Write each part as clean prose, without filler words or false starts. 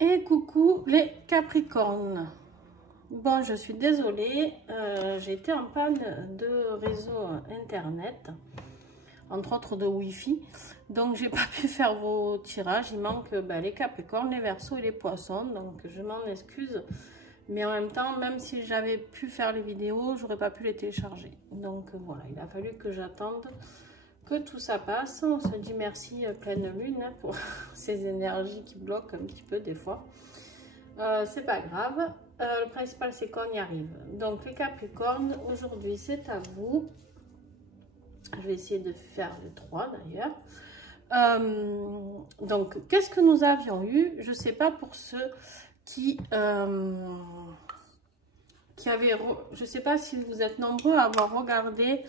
Et coucou les Capricornes. Bon, je suis désolée, j'ai été en panne de réseau internet, entre autres de Wi-Fi, donc j'ai pas pu faire vos tirages. Il manque les Capricornes, les Verseaux et les Poissons, donc je m'en excuse. Mais en même temps, même si j'avais pu faire les vidéos, j'aurais pas pu les télécharger. Donc voilà, il a fallu que j'attende que tout ça passe. On se dit merci pleine lune hein, pour ces énergies qui bloquent un petit peu des fois. C'est pas grave. Le principal c'est qu'on y arrive. Donc les Capricornes, aujourd'hui c'est à vous. Je vais essayer de faire les 3 d'ailleurs. Donc qu'est-ce que nous avions eu? Je sais pas pour ceux qui avaient... Je sais pas si vous êtes nombreux à avoir regardé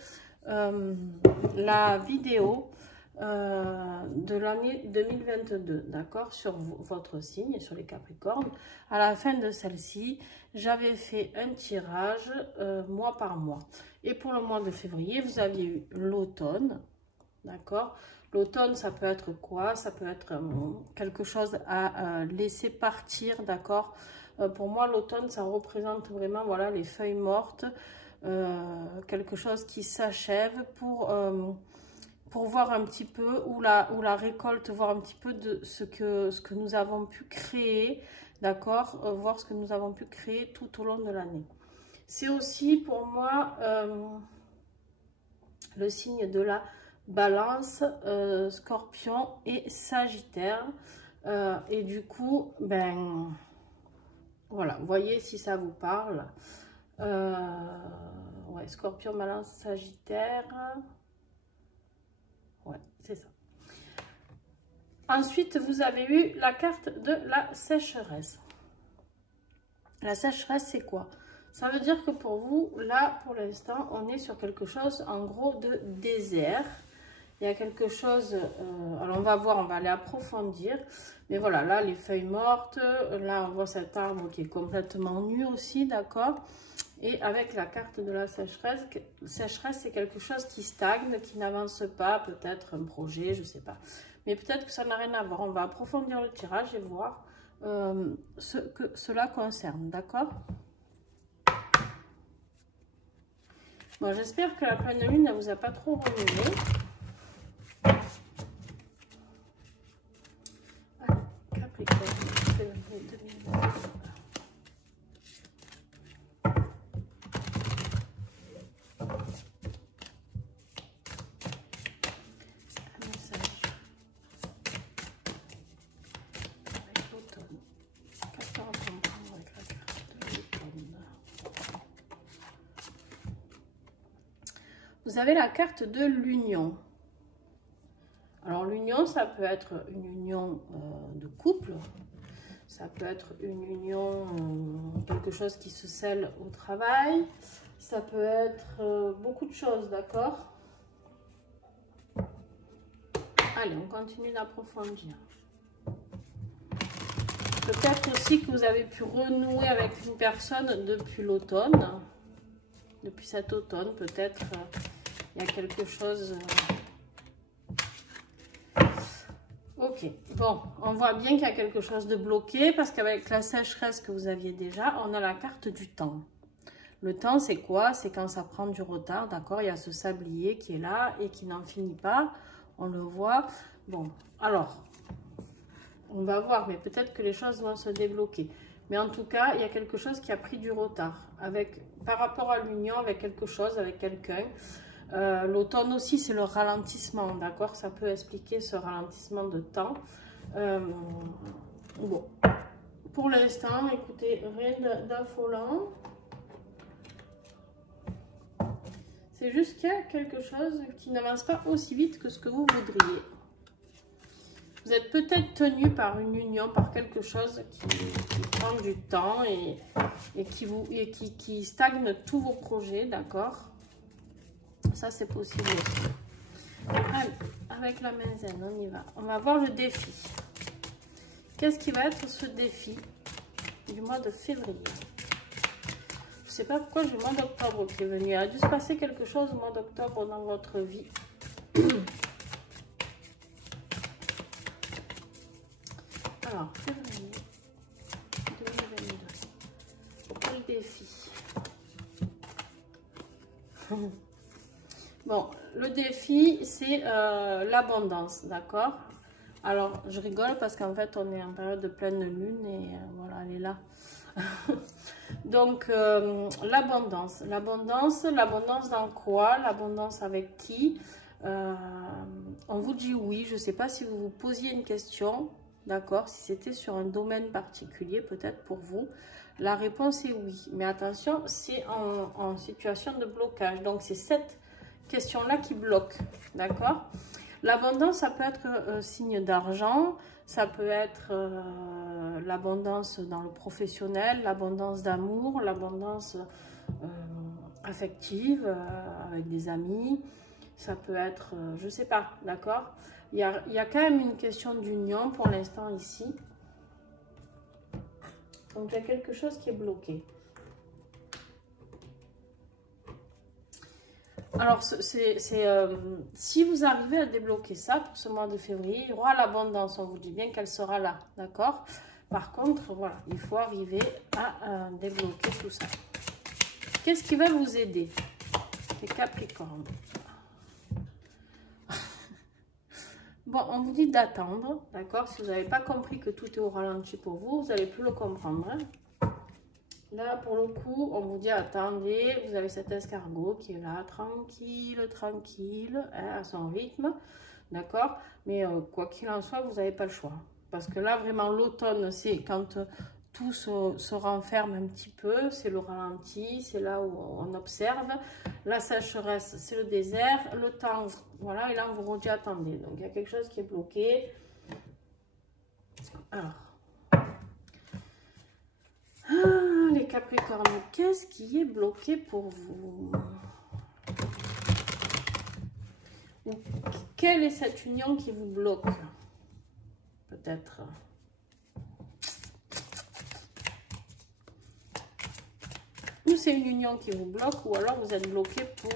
la vidéo de l'année 2022, d'accord, sur votre signe, sur les Capricornes. À la fin de celle-ci, j'avais fait un tirage mois par mois. Et pour le mois de février, vous aviez eu l'automne, d'accord. L'automne, ça peut être quoi? Ça peut être quelque chose à laisser partir, d'accord. Pour moi, l'automne, ça représente vraiment, voilà, les feuilles mortes, quelque chose qui s'achève pour voir un petit peu où la récolte, voir un petit peu de ce que nous avons pu créer, d'accord, voir ce que nous avons pu créer tout au long de l'année. C'est aussi pour moi le signe de la Balance, Scorpion et Sagittaire. Et du coup, ben voilà, voyez si ça vous parle. Ouais, Scorpion, Balance, Sagittaire. Ouais, c'est ça. Ensuite, vous avez eu la carte de la sécheresse. La sécheresse, c'est quoi? Ça veut dire que pour vous, là, pour l'instant, on est sur quelque chose, en gros, de désert. Il y a quelque chose, alors on va voir, on va aller approfondir. Mais voilà, là, les feuilles mortes, là, on voit cet arbre qui est complètement nu aussi, d'accord? Et avec la carte de la sécheresse, c'est quelque chose qui stagne, qui n'avance pas, peut-être un projet, je ne sais pas. Mais peut-être que ça n'a rien à voir. On va approfondir le tirage et voir ce que cela concerne, d'accord? Bon, j'espère que la pleine lune ne vous a pas trop remué. Capricorne, février 2020. Vous avez la carte de l'union. Alors l'union, ça peut être une union de couple, ça peut être une union, quelque chose qui se scelle au travail, ça peut être beaucoup de choses, d'accord? Allez, on continue d'approfondir. Peut-être aussi que vous avez pu renouer avec une personne depuis l'automne, depuis cet automne, peut-être il y a quelque chose... Ok, bon, on voit bien qu'il y a quelque chose de bloqué parce qu'avec la sécheresse que vous aviez déjà, on a la carte du temps. Le temps, c'est quoi? C'est quand ça prend du retard, d'accord? Il y a ce sablier qui est là et qui n'en finit pas, on le voit. Bon, alors, on va voir, mais peut-être que les choses vont se débloquer. Mais en tout cas, il y a quelque chose qui a pris du retard par rapport à l'union avec quelque chose, avec quelqu'un. L'automne aussi, c'est le ralentissement, d'accord? Ça peut expliquer ce ralentissement de temps. Bon, pour l'instant, écoutez, rien d'affolant. C'est juste qu'il y a quelque chose qui n'avance pas aussi vite que ce que vous voudriez. Vous êtes peut-être tenu par une union, par quelque chose qui prend du temps et qui stagne tous vos projets, d'accord? Ça, c'est possible aussi. Allez, avec la maison, on y va. On va voir le défi. Qu'est-ce qui va être ce défi du mois de février? Je ne sais pas pourquoi j'ai le mois d'octobre qui est venu. Il a dû se passer quelque chose au mois d'octobre dans votre vie. Alors, février. défi. Bon, le défi, c'est l'abondance, d'accord? Alors, je rigole parce qu'en fait, on est en période de pleine lune et voilà, elle est là. Donc, l'abondance. L'abondance dans quoi? L'abondance avec qui? On vous dit oui. Je ne sais pas si vous vous posiez une question, d'accord? Si c'était sur un domaine particulier, peut-être pour vous. La réponse est oui. Mais attention, c'est en situation de blocage. Donc, c'est cette question-là qui bloque, d'accord? L'abondance, ça peut être signe d'argent, ça peut être l'abondance dans le professionnel, l'abondance d'amour, l'abondance affective avec des amis, ça peut être, je sais pas, d'accord? Il y a quand même une question d'union pour l'instant ici. Donc, il y a quelque chose qui est bloqué. Alors, si vous arrivez à débloquer ça pour ce mois de février, il y aura l'abondance. On vous dit bien qu'elle sera là, d'accord? Par contre, voilà, il faut arriver à débloquer tout ça. Qu'est-ce qui va vous aider? Les Capricornes. Bon, on vous dit d'attendre, d'accord? Si vous n'avez pas compris que tout est au ralenti pour vous, vous n'allez plus le comprendre, hein? Là, pour le coup, on vous dit, attendez, vous avez cet escargot qui est là, tranquille, tranquille, hein, à son rythme, d'accord? Mais quoi qu'il en soit, vous n'avez pas le choix. Parce que là, vraiment, l'automne, c'est quand tout se renferme un petit peu, c'est le ralenti, c'est là où on observe. La sécheresse, c'est le désert, le temps, voilà, et là, on vous redit, attendez. Donc, il y a quelque chose qui est bloqué. Alors... Ah, les Capricornes, qu'est-ce qui est bloqué pour vous? Ou quelle est cette union qui vous bloque? Peut-être. Ou c'est une union qui vous bloque, ou alors vous êtes bloqué pour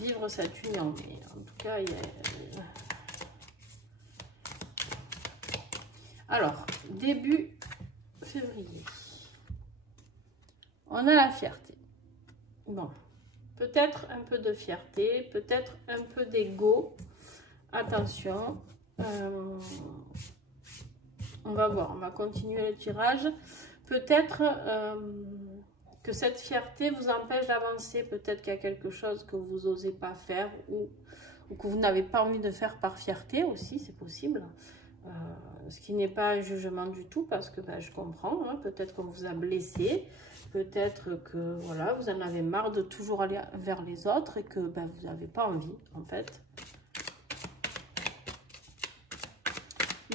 vivre cette union. Mais en tout cas, il y a... Alors, début février. On a la fierté. Bon, peut-être un peu de fierté, peut-être un peu d'ego. Attention. On va voir, on va continuer le tirage. Peut-être que cette fierté vous empêche d'avancer. Peut-être qu'il y a quelque chose que vous n'osez pas faire ou que vous n'avez pas envie de faire par fierté aussi, c'est possible. Ce qui n'est pas un jugement du tout parce que ben, je comprends, hein, peut-être qu'on vous a blessé, peut-être que voilà, vous en avez marre de toujours aller vers les autres et que ben, vous n'avez pas envie en fait.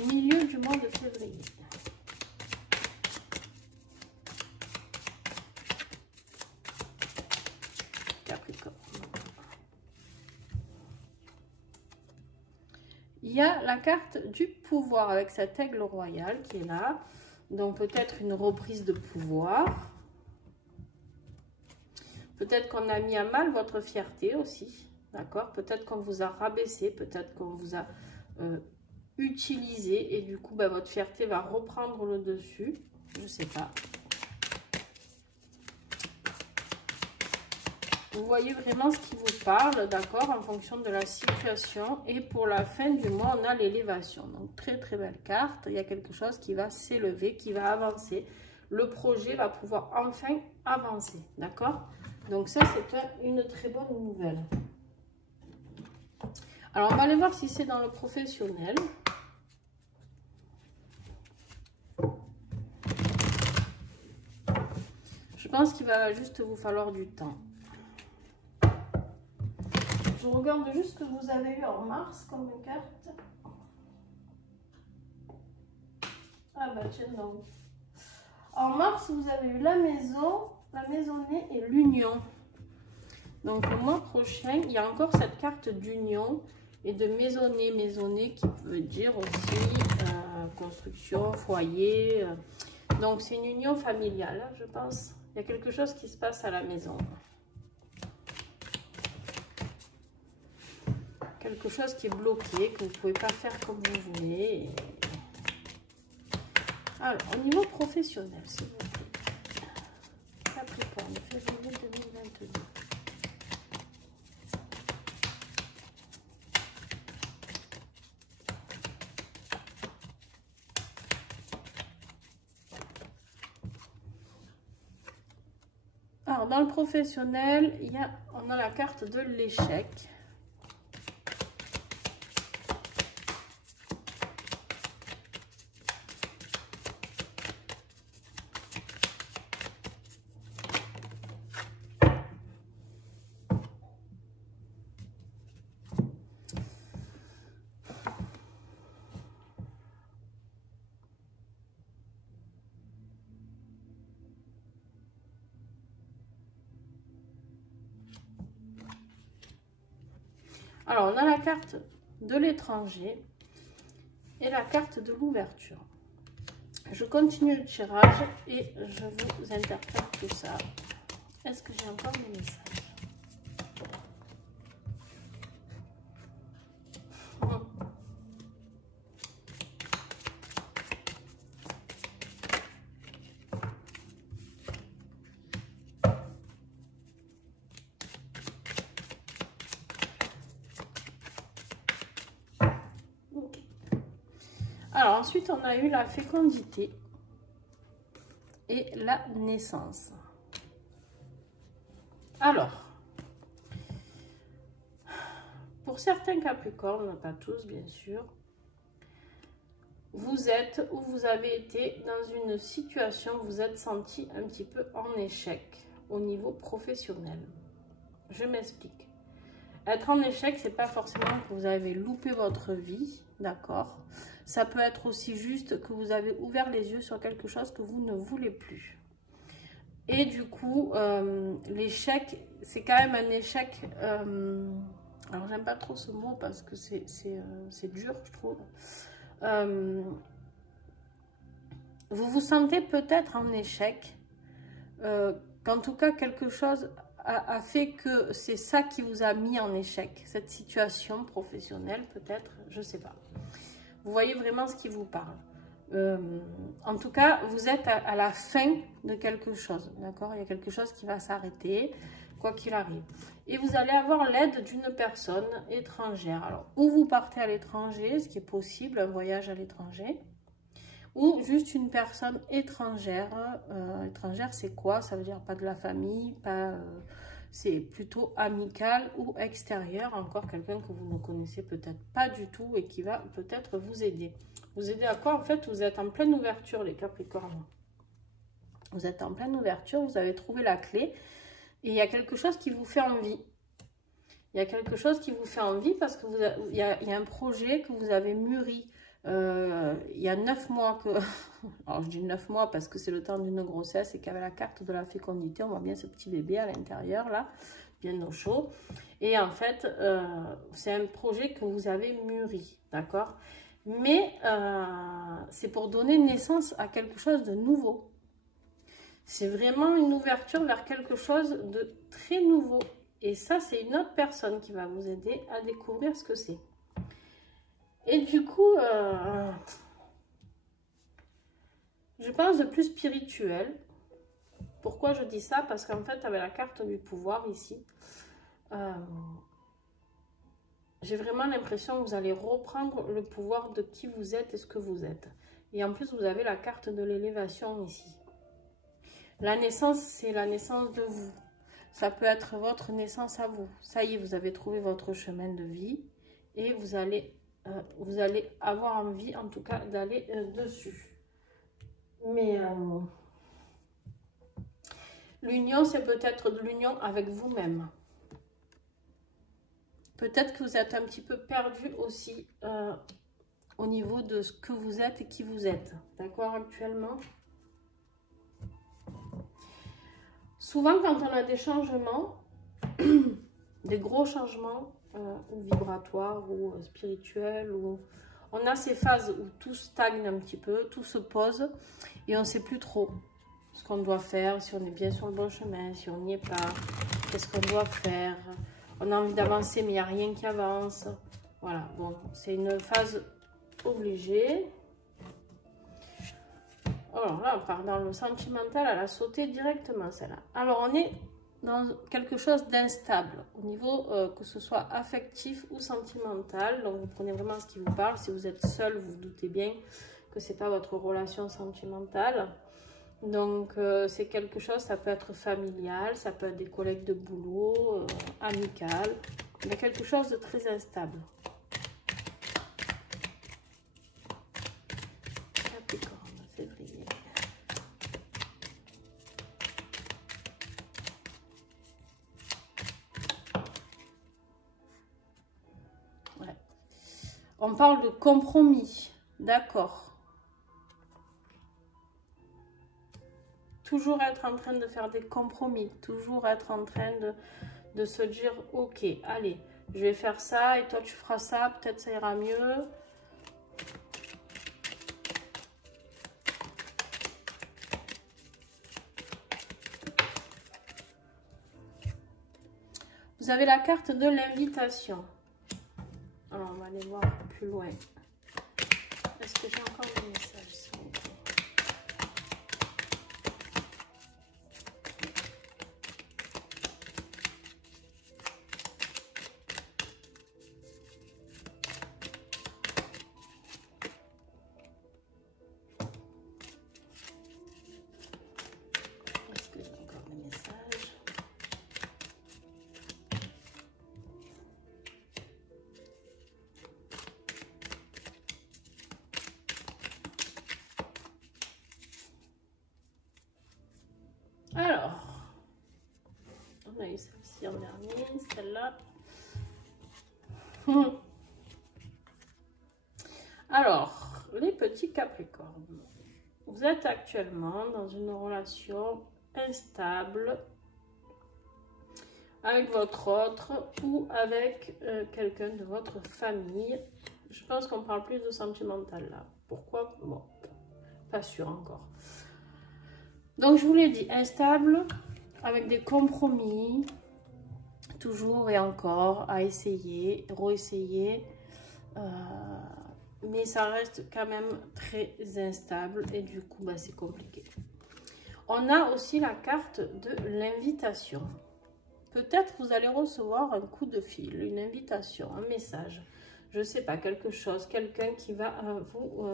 Milieu du mois de février. Capricorne. Il y a la carte du pouvoir avec cet aigle royal qui est là. Donc peut-être une reprise de pouvoir. Peut-être qu'on a mis à mal votre fierté aussi. D'accord? Peut-être qu'on vous a rabaissé. Peut-être qu'on vous a utilisé. Et du coup, ben, votre fierté va reprendre le dessus. Je ne sais pas. Vous voyez vraiment ce qui vous parle, d'accord, en fonction de la situation. Et pour la fin du mois, on a l'élévation. Donc, très, très belle carte. Il y a quelque chose qui va s'élever, qui va avancer. Le projet va pouvoir enfin avancer, d'accord? Donc, ça, c'est une très bonne nouvelle. Alors, on va aller voir si c'est dans le professionnel. Je pense qu'il va juste vous falloir du temps. Je regarde juste ce que vous avez eu en mars comme carte. Ah bah tiens donc. En mars, vous avez eu la maison, la maisonnée et l'union. Donc le mois prochain, il y a encore cette carte d'union et de maisonnée. Maisonnée qui veut dire aussi construction, foyer. Donc c'est une union familiale, hein, je pense. Il y a quelque chose qui se passe à la maison. Quelque chose qui est bloqué, que vous ne pouvez pas faire comme vous voulez. Alors, au niveau professionnel, s'il vous plaît. février 2022. Alors, dans le professionnel, on a la carte de l'échec. Alors, on a la carte de l'étranger et la carte de l'ouverture. Je continue le tirage et je vous interprète tout ça. Est-ce que j'ai encore des messages? Alors ensuite, on a eu la fécondité et la naissance. Alors, pour certains Capricornes, pas tous bien sûr, vous êtes ou vous avez été dans une situation où vous êtes senti un petit peu en échec au niveau professionnel. Je m'explique. Être en échec, c'est pas forcément que vous avez loupé votre vie, d'accord? Ça peut être aussi juste que vous avez ouvert les yeux sur quelque chose que vous ne voulez plus. Et du coup, l'échec, c'est quand même un échec... alors, j'aime pas trop ce mot parce que c'est dur, je trouve. Vous vous sentez peut-être en échec, qu'en tout cas, quelque chose a fait que c'est ça qui vous a mis en échec. Cette situation professionnelle, peut-être, je sais pas. Vous voyez vraiment ce qui vous parle. En tout cas, vous êtes à la fin de quelque chose, d'accord? Il y a quelque chose qui va s'arrêter, quoi qu'il arrive. Et vous allez avoir l'aide d'une personne étrangère. Alors, ou vous partez à l'étranger, ce qui est possible, un voyage à l'étranger, ou juste une personne étrangère. Étrangère, c'est quoi? Ça veut dire pas de la famille, pas... c'est plutôt amical ou extérieur, encore quelqu'un que vous ne connaissez peut-être pas du tout et qui va peut-être vous aider. Vous aider à quoi? En fait, vous êtes en pleine ouverture, les Capricornes. Vous êtes en pleine ouverture, vous avez trouvé la clé et il y a quelque chose qui vous fait envie. Il y a quelque chose qui vous fait envie parce que il y a un projet que vous avez mûri. Il y a 9 mois que... Alors, je dis 9 mois parce que c'est le temps d'une grossesse et qu'avec la carte de la fécondité, on voit bien ce petit bébé à l'intérieur, là, bien au chaud. Et en fait, c'est un projet que vous avez mûri, d'accord? Mais c'est pour donner naissance à quelque chose de nouveau. C'est vraiment une ouverture vers quelque chose de très nouveau. Et ça, c'est une autre personne qui va vous aider à découvrir ce que c'est. Et du coup, je pense de plus spirituel. Pourquoi je dis ça? Parce qu'en fait, avec la carte du pouvoir ici, j'ai vraiment l'impression que vous allez reprendre le pouvoir de qui vous êtes et ce que vous êtes. Et en plus, vous avez la carte de l'élévation ici. La naissance, c'est la naissance de vous. Ça peut être votre naissance à vous. Ça y est, vous avez trouvé votre chemin de vie et vous allez avoir envie, en tout cas, d'aller dessus. Mais l'union, c'est peut-être de l'union avec vous-même. Peut-être que vous êtes un petit peu perdu aussi au niveau de ce que vous êtes et qui vous êtes. D'accord, actuellement? Souvent, quand on a des changements, des gros changements, ou vibratoires, ou spirituels, ou... on a ces phases où tout stagne un petit peu, tout se pose, et on ne sait plus trop ce qu'on doit faire, si on est bien sur le bon chemin, si on n'y est pas, qu'est-ce qu'on doit faire. On a envie d'avancer, mais il n'y a rien qui avance. Voilà, bon, c'est une phase obligée. Oh alors là, on part dans le sentimental, elle a sauté directement, celle-là. Alors, on est dans quelque chose d'instable, au niveau que ce soit affectif ou sentimental. Donc, vous prenez vraiment ce qui vous parle. Si vous êtes seul, vous vous doutez bien que ce n'est pas votre relation sentimentale. Donc, c'est quelque chose, ça peut être familial, ça peut être des collègues de boulot, amical. Il y a quelque chose de très instable. Capricorne, février. Ouais. On parle de compromis, d'accord. Toujours être en train de faire des compromis, toujours être en train de se dire, ok, allez, je vais faire ça et toi tu feras ça, peut-être ça ira mieux. Vous avez la carte de l'invitation. Alors, on va aller voir plus loin. Est-ce que j'ai encore des messages? Alors, on a eu celle-ci en dernier, celle-là. Alors, les petits Capricornes, vous êtes actuellement dans une relation instable avec votre autre ou avec quelqu'un de votre famille. Je pense qu'on parle plus de sentimental là. Pourquoi? Bon, pas sûr encore. Donc, je vous l'ai dit, instable, avec des compromis, toujours et encore, à essayer, réessayer. Mais ça reste quand même très instable et du coup, bah, c'est compliqué. On a aussi la carte de l'invitation. Peut-être vous allez recevoir un coup de fil, une invitation, un message. Je ne sais pas, quelque chose, quelqu'un qui va vous...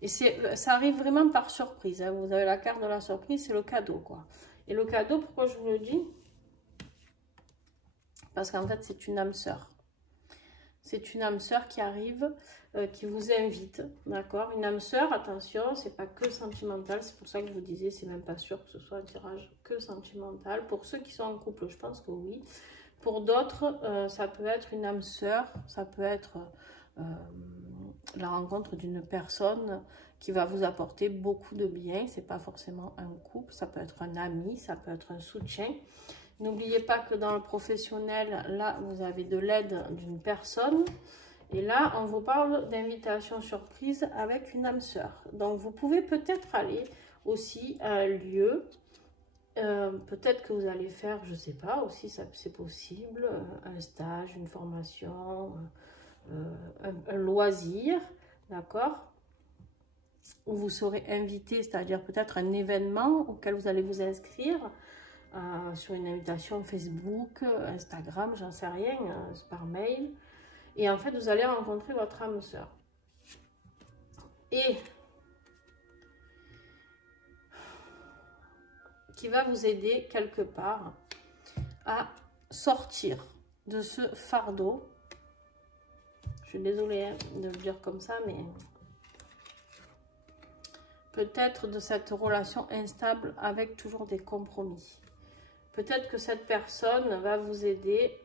Et ça arrive vraiment par surprise. Hein. Vous avez la carte de la surprise, c'est le cadeau, quoi. Et le cadeau, pourquoi je vous le dis? Parce qu'en fait, c'est une âme sœur. C'est une âme sœur qui arrive, qui vous invite, d'accord? Une âme sœur, attention, c'est pas que sentimental. C'est pour ça que je vous disais, c'est même pas sûr que ce soit un tirage que sentimental. Pour ceux qui sont en couple, je pense que oui. Pour d'autres, ça peut être une âme sœur, ça peut être... la rencontre d'une personne qui va vous apporter beaucoup de bien. C'est pas forcément un couple, ça peut être un ami, ça peut être un soutien. N'oubliez pas que dans le professionnel, là, vous avez de l'aide d'une personne. Et là, on vous parle d'invitation surprise avec une âme sœur. Donc, vous pouvez peut-être aller aussi à un lieu. Peut-être que vous allez faire, je sais pas, aussi, c'est possible, un stage, une formation... un loisir, d'accord, où vous serez invité, c'est-à-dire peut-être un événement auquel vous allez vous inscrire sur une invitation Facebook, Instagram, j'en sais rien, par mail, et en fait vous allez rencontrer votre âme sœur et qui va vous aider quelque part à sortir de ce fardeau. Je suis désolée hein, de le dire comme ça, mais peut-être de cette relation instable avec toujours des compromis. Peut-être que cette personne va vous aider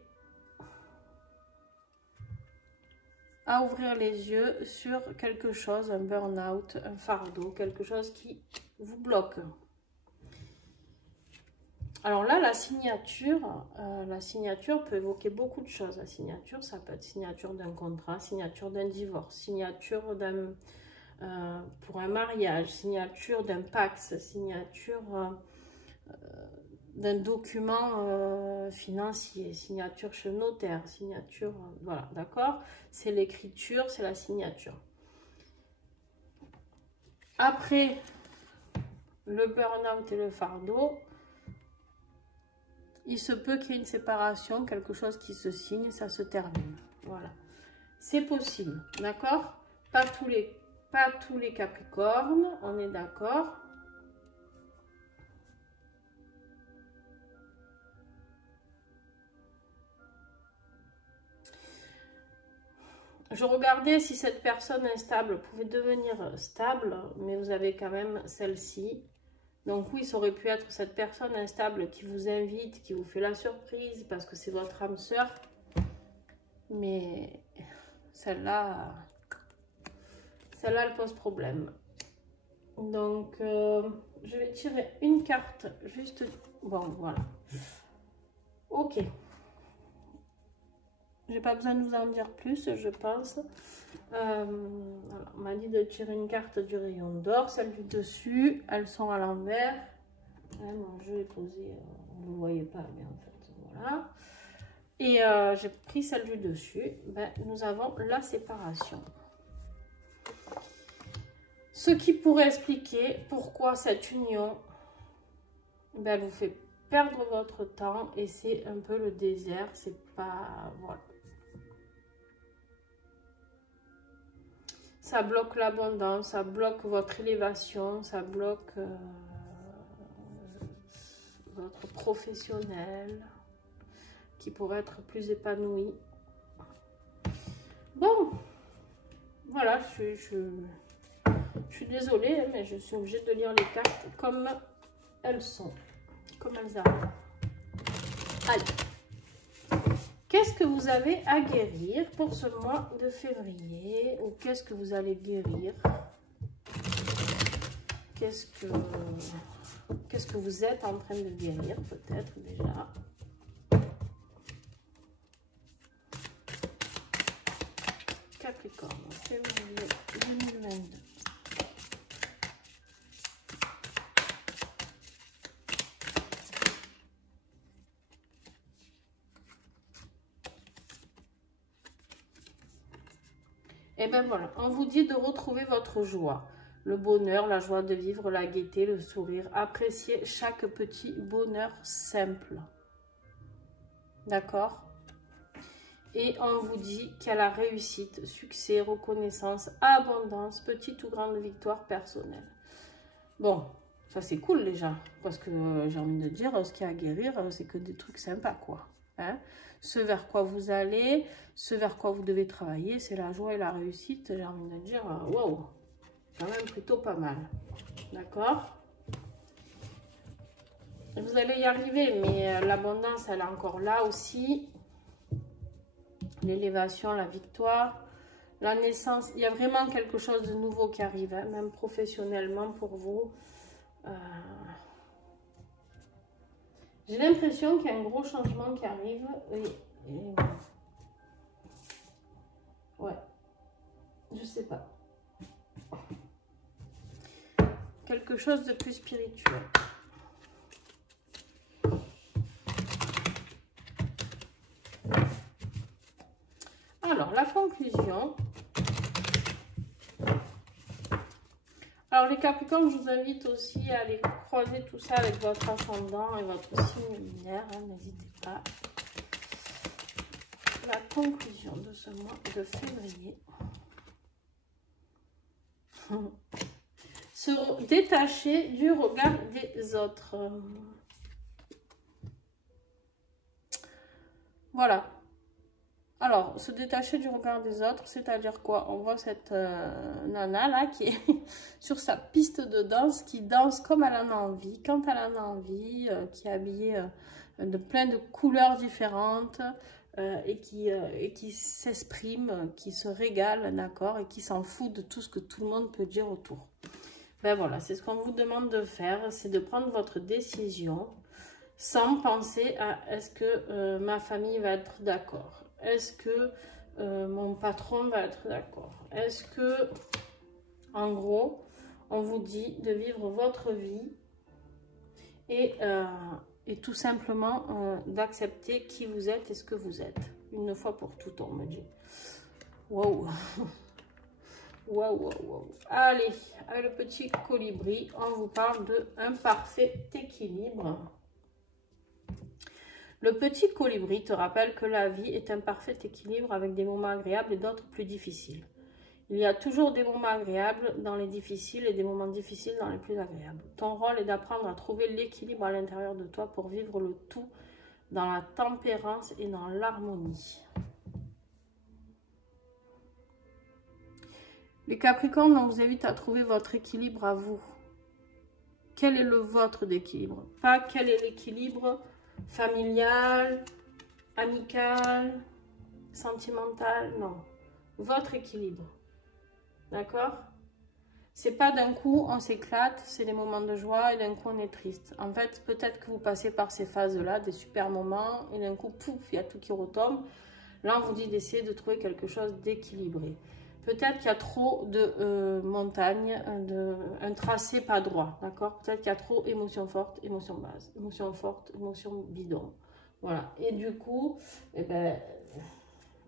à ouvrir les yeux sur quelque chose, un burn-out, un fardeau, quelque chose qui vous bloque. Alors là, la signature peut évoquer beaucoup de choses. La signature, ça peut être signature d'un contrat, signature d'un divorce, signature d'un pour un mariage, signature d'un Pacs, signature d'un document financier, signature chez le notaire, signature, voilà, d'accord? C'est l'écriture, c'est la signature. Après, le burn-out et le fardeau, il se peut qu'il y ait une séparation, quelque chose qui se signe, ça se termine. Voilà. C'est possible, d'accord? Pas tous les Capricornes, on est d'accord? Je regardais si cette personne instable pouvait devenir stable, mais vous avez quand même celle-ci. Donc oui, ça aurait pu être cette personne instable qui vous invite, qui vous fait la surprise parce que c'est votre âme sœur. Mais celle-là, elle pose problème. Donc, je vais tirer une carte juste... Bon, voilà. Ok. J'ai pas besoin de vous en dire plus, je pense. On m'a dit de tirer une carte du rayon d'or, celle du dessus. Elles sont à l'envers. Ouais, mon jeu est posé, vous ne le voyez pas, mais en fait, voilà. Et j'ai pris celle du dessus. Ben, nous avons la séparation. Ce qui pourrait expliquer pourquoi cette union, ben, vous fait perdre votre temps et c'est un peu le désert. C'est pas... Voilà. Ça bloque l'abondance, ça bloque votre élévation, ça bloque votre professionnel qui pourrait être plus épanoui. Bon, voilà, je suis désolée, mais je suis obligée de lire les cartes comme elles sont, comme elles arrivent. Allez. Qu'est-ce que vous avez à guérir pour ce mois de février? Ou qu'est-ce que vous allez guérir? Qu'est-ce que vous êtes en train de guérir peut-être déjà? Capricorne, février 2022. Et bien voilà, on vous dit de retrouver votre joie, le bonheur, la joie de vivre, la gaieté, le sourire. Appréciez chaque petit bonheur simple. D'accord? Et on vous dit qu'il y a la réussite, succès, reconnaissance, abondance, petite ou grande victoire personnelle. Bon, ça c'est cool déjà, parce que j'ai envie de dire, ce qu'il y a à guérir, c'est que des trucs sympas, quoi. Hein? Ce vers quoi vous allez, ce vers quoi vous devez travailler, c'est la joie et la réussite. J'ai envie de dire, waouh, quand même plutôt pas mal. D'accord? Vous allez y arriver, mais l'abondance, elle est encore là aussi. L'élévation, la victoire, la naissance. Il y a vraiment quelque chose de nouveau qui arrive, hein, même professionnellement pour vous. J'ai l'impression qu'il y a un gros changement qui arrive. Ouais, je sais pas. Quelque chose de plus spirituel. Alors, la conclusion. Alors, les Capricornes, je vous invite aussi à aller croiser tout ça avec votre ascendant et votre signe lunaire. Hein, n'hésitez pas. La conclusion de ce mois de février. Se détacher du regard des autres. Voilà. Alors, se détacher du regard des autres, c'est-à-dire quoi? On voit cette nana là qui est sur sa piste de danse, qui danse comme elle en a envie, quand elle en a envie, qui est habillée de plein de couleurs différentes et qui s'exprime, qui se régale, d'accord, et qui s'en fout de tout ce que tout le monde peut dire autour. Ben voilà, c'est ce qu'on vous demande de faire, c'est de prendre votre décision sans penser à est-ce que ma famille va être d'accord? Est-ce que mon patron va être d'accord? Est-ce que, en gros, on vous dit de vivre votre vie et tout simplement d'accepter qui vous êtes et ce que vous êtes. Une fois pour toutes, on me dit. Wow. Waouh, waouh, waouh. Allez, avec le petit colibri, on vous parle d'un parfait équilibre. Le petit colibri te rappelle que la vie est un parfait équilibre avec des moments agréables et d'autres plus difficiles. Il y a toujours des moments agréables dans les difficiles et des moments difficiles dans les plus agréables. Ton rôle est d'apprendre à trouver l'équilibre à l'intérieur de toi pour vivre le tout dans la tempérance et dans l'harmonie. Les Capricornes, on vous invite à trouver votre équilibre à vous. Quel est le vôtre d'équilibre? Pas quel est l'équilibre familial, amical, sentimental, non. Votre équilibre. D'accord? C'est pas d'un coup on s'éclate, c'est des moments de joie et d'un coup on est triste. En fait, peut-être que vous passez par ces phases-là, des super moments, et d'un coup, pouf, il y a tout qui retombe. Là, on vous dit d'essayer de trouver quelque chose d'équilibré. Peut-être qu'il y a trop de montagnes, un tracé pas droit, d'accord? Peut-être qu'il y a trop émotion forte, émotion basse, émotion forte, émotion bidon. Voilà. Et du coup, eh ben,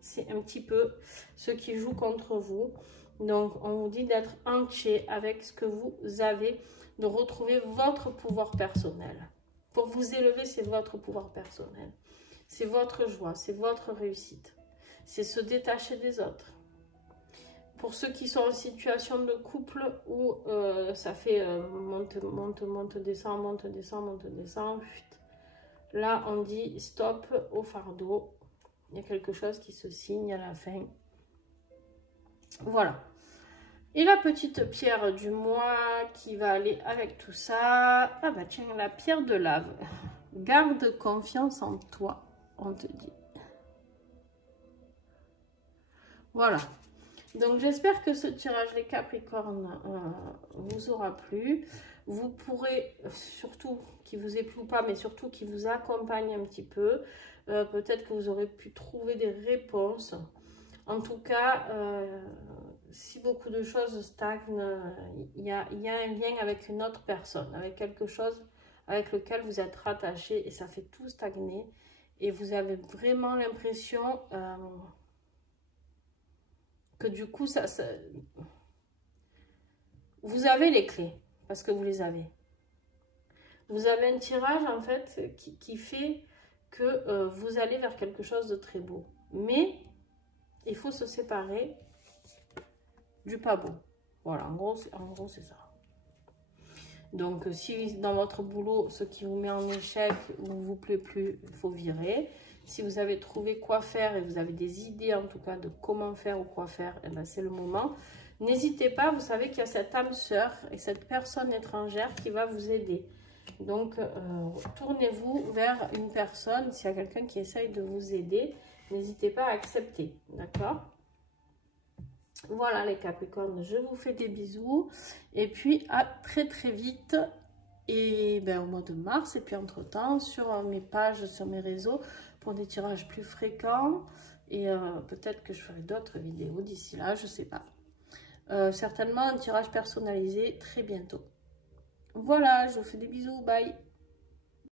c'est un petit peu ce qui joue contre vous. Donc, on vous dit d'être entier avec ce que vous avez, de retrouver votre pouvoir personnel. Pour vous élever, c'est votre pouvoir personnel. C'est votre joie, c'est votre réussite. C'est se détacher des autres. Pour ceux qui sont en situation de couple où ça fait monte, descend, monte, descend, monte, descend. Là, on dit stop au fardeau. Il y a quelque chose qui se signe à la fin. Voilà. Et la petite pierre du mois qui va aller avec tout ça. Ah bah tiens, la pierre de lave. Garde confiance en toi, on te dit. Voilà. Donc j'espère que ce tirage les Capricornes vous aura plu. Vous pourrez, surtout qu'il vous ait plu ou pas, mais surtout qu'il vous accompagne un petit peu. Peut-être que vous aurez pu trouver des réponses. En tout cas, si beaucoup de choses stagnent, il y a un lien avec une autre personne, avec quelque chose avec lequel vous êtes rattaché et ça fait tout stagner. Et vous avez vraiment l'impression que du coup, vous avez les clés, parce que vous les avez. Vous avez un tirage, en fait, qui fait que vous allez vers quelque chose de très beau. Mais il faut se séparer du pas beau. Voilà, en gros c'est ça. Donc, si dans votre boulot, ce qui vous met en échec ou ne vous plaît plus, il faut virer. Si vous avez trouvé quoi faire et vous avez des idées en tout cas de comment faire ou quoi faire, eh ben, c'est le moment. N'hésitez pas, vous savez qu'il y a cette âme sœur et cette personne étrangère qui va vous aider. Donc, tournez-vous vers une personne, s'il y a quelqu'un qui essaye de vous aider, n'hésitez pas à accepter, d'accord? Voilà les Capricornes, je vous fais des bisous et puis à très très vite et ben, au mois de mars et puis entre temps sur mes pages, sur mes réseaux pour des tirages plus fréquents et peut-être que je ferai d'autres vidéos d'ici là, je sais pas. Certainement un tirage personnalisé très bientôt. Voilà, je vous fais des bisous, bye.